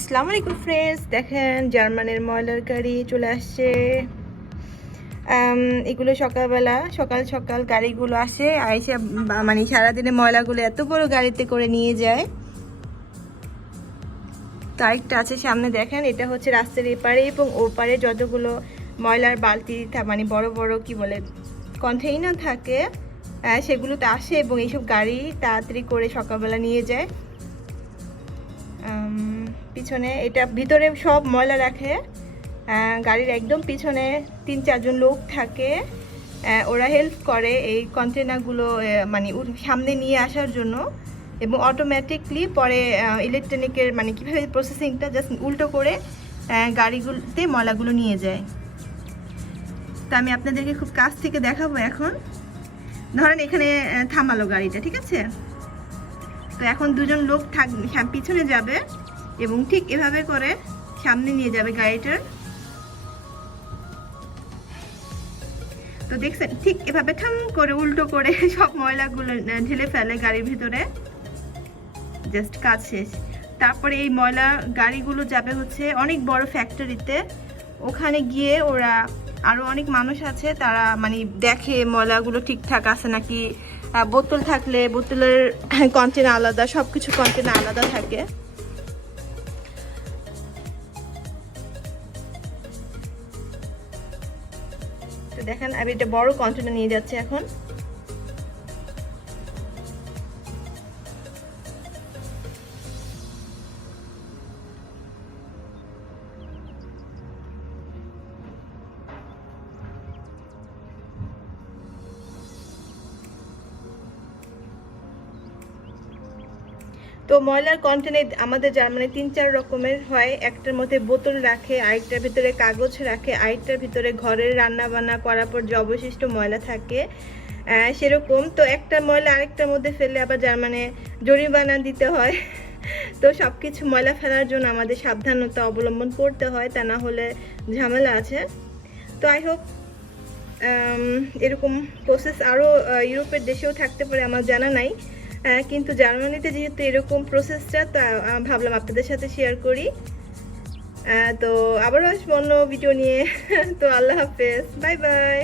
আসসালামু আলাইকুম ফ্রেন্ডস দেখেন জার্মানের ময়লার গাড়ি চলে আসছে। এগুলো সকালবেলা, সকাল সকাল গাড়িগুলো আসে, আইসে মানে সারাদিনে ময়লাগুলো এত বড় গাড়িতে করে নিয়ে যায়। তো আরেকটা আছে সামনে দেখেন, এটা হচ্ছে রাস্তার এপারে এবং ওপারে যতগুলো ময়লার বালতি মানে বড় বড় কি বলে কন্টেইনার থাকে সেগুলোতে আসে এবং এইসব গাড়ি তাড়াতাড়ি করে সকালবেলা নিয়ে যায়। পিছনে, এটা ভিতরে সব ময়লা রাখে। গাড়ির একদম পিছনে তিন চারজন লোক থাকে। ওরা হেল্প করে এই কন্টেনারগুলো মানে সামনে নিয়ে আসার জন্য। এবং অটোমেটিকলি পরে ইলেকট্রনিকের মানে কীভাবে প্রসেসিংটা জাস্ট উল্টো করে গাড়িগুলোতে ময়লাগুলো নিয়ে যায়। তো আমি আপনাদেরকে খুব কাছ থেকে দেখাবো এখন। ধরেন এখানে থামালো গাড়িটা, ঠিক আছে? তো এখন দুজন লোক থাক পিছনে যাবে। এবং ঠিক এভাবে করে সামনে নিয়ে যাবে গাড়িটার। তো দেখছেন, ঠিক এভাবে ঠাম করে, উল্টো করে সব ময়লাগুলো ঢেলে ফেলে গাড়ির ভিতরে। জাস্ট কাজ শেষ। তারপরে এই ময়লা গাড়িগুলো যাবে হচ্ছে অনেক বড় ফ্যাক্টরিতে ওখানে গিয়ে ওরা আরও অনেক মানুষ আছে, তারা মানে দেখে ময়লাগুলো ঠিকঠাক আছে নাকি। বোতল থাকলে বোতলের কন্টেনার আলাদা সব কিছু কন্টেনার আলাদা থাকে। দেখেন আমি এটা বড় কন্টেনার নিয়ে যাচ্ছি এখন। তো ময়লার কন্টেনার আমাদের জার্মানি তিন চার রকমের হয়। একটার মধ্যে বোতল রাখে, আরেকটার ভিতরে কাগজ রাখে, আরেকটার ভিতরে ঘরের রান্না বান্না করার পর যে অবশিষ্ট ময়লা থাকে সেরকম। তো একটা ময়লা আরেকটার মধ্যে ফেললে আবার জার্মানে জরিমানা দিতে হয়। তো সব কিছু ময়লা ফেলার জন্য আমাদের সাবধানতা অবলম্বন করতে হয়, তা না হলে ঝামেলা আছে। তো আই হোপ এরকম প্রসেস আরও ইউরোপের দেশেও থাকতে পারে আমার জানা নাই। কিন্তু জার্মানিতে যেহেতু এরকম প্রসেসটা তো ভাবলাম আপনাদের সাথে শেয়ার করি। তো আবারও আসব অন্য ভিডিও নিয়ে। তো আল্লাহ হাফেজ। Bye bye